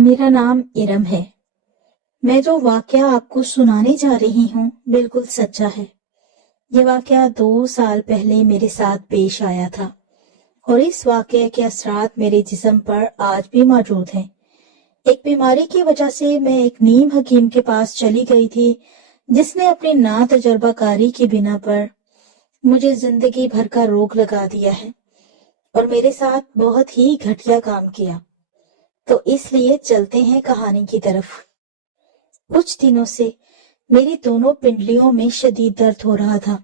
میرا نام ارم ہے۔ میں جو واقعہ آپ کو سنانے جا رہی ہوں بالکل سچا ہے۔ یہ واقعہ 2 سال پہلے میرے ساتھ پیش آیا تھا اور اس واقعے کے اثرات میرے جسم پر آج بھی موجود ہیں۔ ایک بیماری کی وجہ سے میں ایک نیم حکیم کے پاس چلی گئی تھی جس نے اپنی نا تجربہ کاری کی بنا پر مجھے زندگی بھر کا روگ لگا دیا ہے اور میرے ساتھ بہت ہی گھٹیا کام کیا۔ تو اس لیے چلتے ہیں کہانی کی طرف۔ کچھ دنوں سے میری دونوں پنڈلیوں میں شدید درد ہو رہا تھا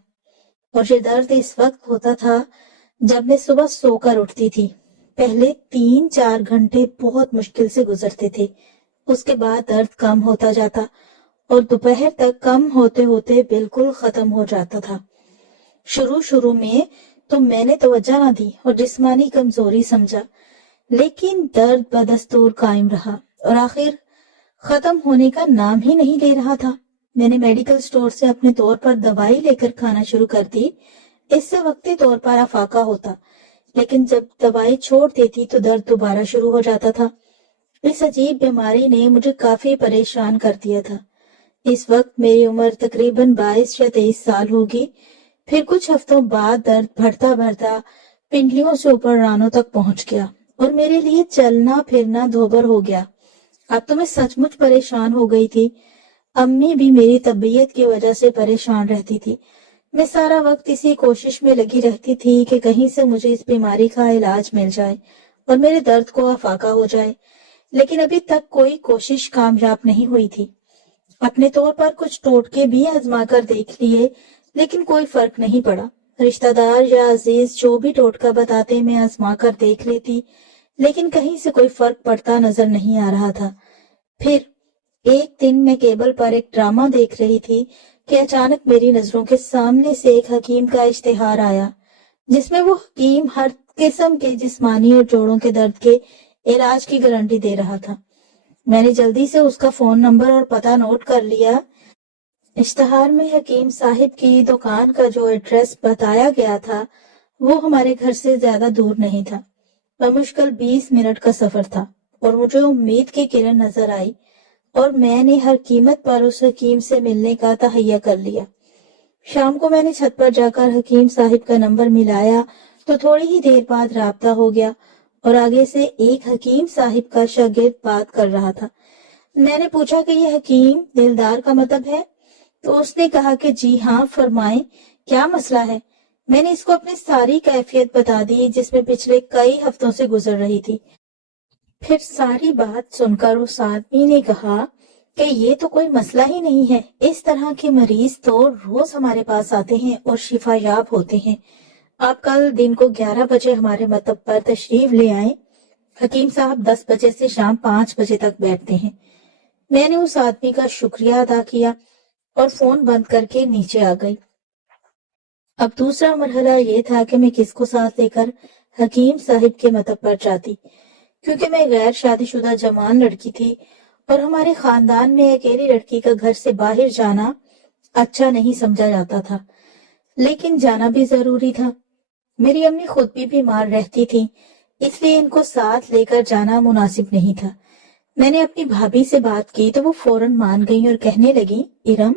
اور یہ درد اس وقت ہوتا تھا جب میں صبح سو کر اٹھتی تھی۔ پہلے 3-4 گھنٹے بہت مشکل سے گزرتے تھے، اس کے بعد درد کم ہوتا جاتا اور دوپہر تک کم ہوتے ہوتے بالکل ختم ہو جاتا تھا۔ شروع میں تو میں نے توجہ نہ دی اور جسمانی کمزوری سمجھا، لیکن درد بدستور قائم رہا اور آخر ختم ہونے کا نام ہی نہیں لے رہا تھا۔ میں نے میڈیکل سٹور سے اپنے طور پر دوائی لے کر کھانا شروع کر دی۔ اس سے وقتی طور پر افاقہ ہوتا، لیکن جب دوائی چھوڑ دیتی تو درد دوبارہ شروع ہو جاتا تھا۔ اس عجیب بیماری نے مجھے کافی پریشان کر دیا تھا۔ اس وقت میری عمر تقریباً 22 یا 23 سال ہوگی۔ پھر کچھ ہفتوں بعد درد بڑھتا بڑھتا پنڈلیوں سے اوپر رانوں تک پہنچ گیا اور میرے لیے چلنا پھرنا دوبھر ہو گیا۔ اب تو میں سچ مچ پریشان ہو گئی تھی۔ امی بھی میری طبیعت کی وجہ سے پریشان رہتی تھی۔ میں سارا وقت اسی کوشش میں لگی رہتی تھی کہ کہیں سے مجھے اس بیماری کا علاج مل جائے اور میرے درد کو افاقہ ہو جائے، لیکن ابھی تک کوئی کوشش کامیاب نہیں ہوئی تھی۔ اپنے طور پر کچھ ٹوٹکے بھی آزما کر دیکھ لیے، لیکن کوئی فرق نہیں پڑا۔ رشتہ دار یا عزیز جو بھی ٹوٹکا بتاتے میں آزما کر دیکھ لیتی، لیکن کہیں سے کوئی فرق پڑتا نظر نہیں آ رہا تھا۔ پھر ایک دن میں کیبل پر ایک ڈرامہ دیکھ رہی تھی کہ اچانک میری نظروں کے سامنے سے ایک حکیم کا اشتہار آیا، جس میں وہ حکیم ہر قسم کے جسمانی اور جوڑوں کے درد کے علاج کی گارنٹی دے رہا تھا۔ میں نے جلدی سے اس کا فون نمبر اور پتہ نوٹ کر لیا۔ اشتہار میں حکیم صاحب کی دکان کا جو ایڈریس بتایا گیا تھا وہ ہمارے گھر سے زیادہ دور نہیں تھا۔ بمشکل 20 منٹ کا سفر تھا اور مجھے امید کی کرن نظر آئی اور میں نے ہر قیمت پر اس حکیم سے ملنے کا تہیہ کر لیا۔ شام کو میں نے چھت پر جا کر حکیم صاحب کا نمبر ملایا تو تھوڑی ہی دیر بعد رابطہ ہو گیا اور آگے سے ایک حکیم صاحب کا شاگرد بات کر رہا تھا۔ میں نے پوچھا کہ یہ حکیم دلدار کا مطلب ہے تو اس نے کہا کہ جی ہاں، فرمائیں کیا مسئلہ ہے۔ میں نے اس کو اپنی ساری کیفیت بتا دی جس میں پچھلے کئی ہفتوں سے گزر رہی تھی۔ پھر ساری بات سن کر اس آدمی نے کہا کہ یہ تو کوئی مسئلہ ہی نہیں ہے، اس طرح کے مریض تو روز ہمارے پاس آتے ہیں اور شفا یاب ہوتے ہیں۔ آپ کل دن کو 11 بجے ہمارے مکتب پر تشریف لے آئیں۔ حکیم صاحب 10 بجے سے شام 5 بجے تک بیٹھتے ہیں۔ میں نے اس آدمی کا شکریہ ادا کیا اور فون بند کر کے نیچے آ گئی۔ اب دوسرا مرحلہ یہ تھا کہ میں کس کو ساتھ لے کر حکیم صاحب کے مکتب پر جاتی، کیونکہ میں غیر شادی شدہ جوان لڑکی تھی اور ہمارے خاندان میں اکیلی لڑکی کا گھر سے باہر جانا اچھا نہیں سمجھا جاتا تھا، لیکن جانا بھی ضروری تھا۔ میری امی خود بھی بیمار رہتی تھی، اس لیے ان کو ساتھ لے کر جانا مناسب نہیں تھا۔ میں نے اپنی بھابھی سے بات کی تو وہ فوراً مان گئی اور کہنے لگی، ارم،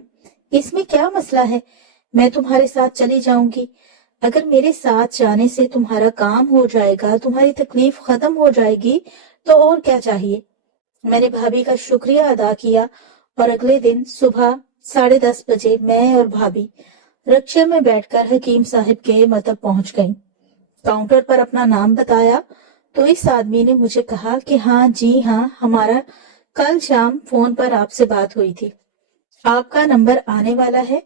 اس میں کیا مسئلہ ہے، میں تمہارے ساتھ چلی جاؤں گی۔ اگر میرے ساتھ جانے سے تمہارا کام ہو جائے گا، تمہاری تکلیف ختم ہو جائے گی تو اور کیا چاہیے۔ میں نے بھابھی کا شکریہ ادا کیا اور اگلے دن صبح 10:30 بجے میں اور بھابھی رکشے میں بیٹھ کر حکیم صاحب کے مکتب پہنچ گئیں۔ کاؤنٹر پر اپنا نام بتایا تو اس آدمی نے مجھے کہا کہ ہاں جی ہاں، ہمارا کل شام فون پر آپ سے بات ہوئی تھی، آپ کا نمبر آنے والا ہے،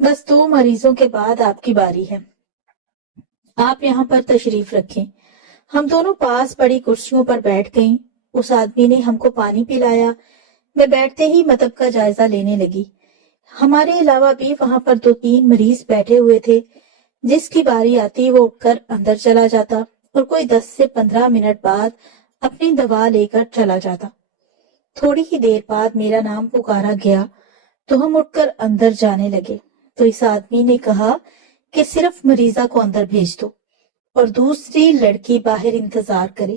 بس 2 مریضوں کے بعد آپ کی باری ہے، آپ یہاں پر تشریف رکھیں۔ ہم دونوں پاس پڑی کرسیوں پر بیٹھ گئیں۔ اس آدمی نے ہم کو پانی پلایا۔ میں بیٹھتے ہی مکتب کا جائزہ لینے لگی۔ ہمارے علاوہ بھی وہاں پر 2-3 مریض بیٹھے ہوئے تھے، جس کی باری آتی وہ اٹھ کر اندر چلا جاتا اور کوئی 10 سے 15 منٹ بعد اپنی دوا لے کر چلا جاتا۔ تھوڑی ہی دیر بعد میرا نام پکارا گیا تو ہم اٹھ کر اندر جانے لگے تو اس آدمی نے کہا کہ صرف مریضہ کو اندر بھیج دو اور دوسری لڑکی باہر انتظار کرے۔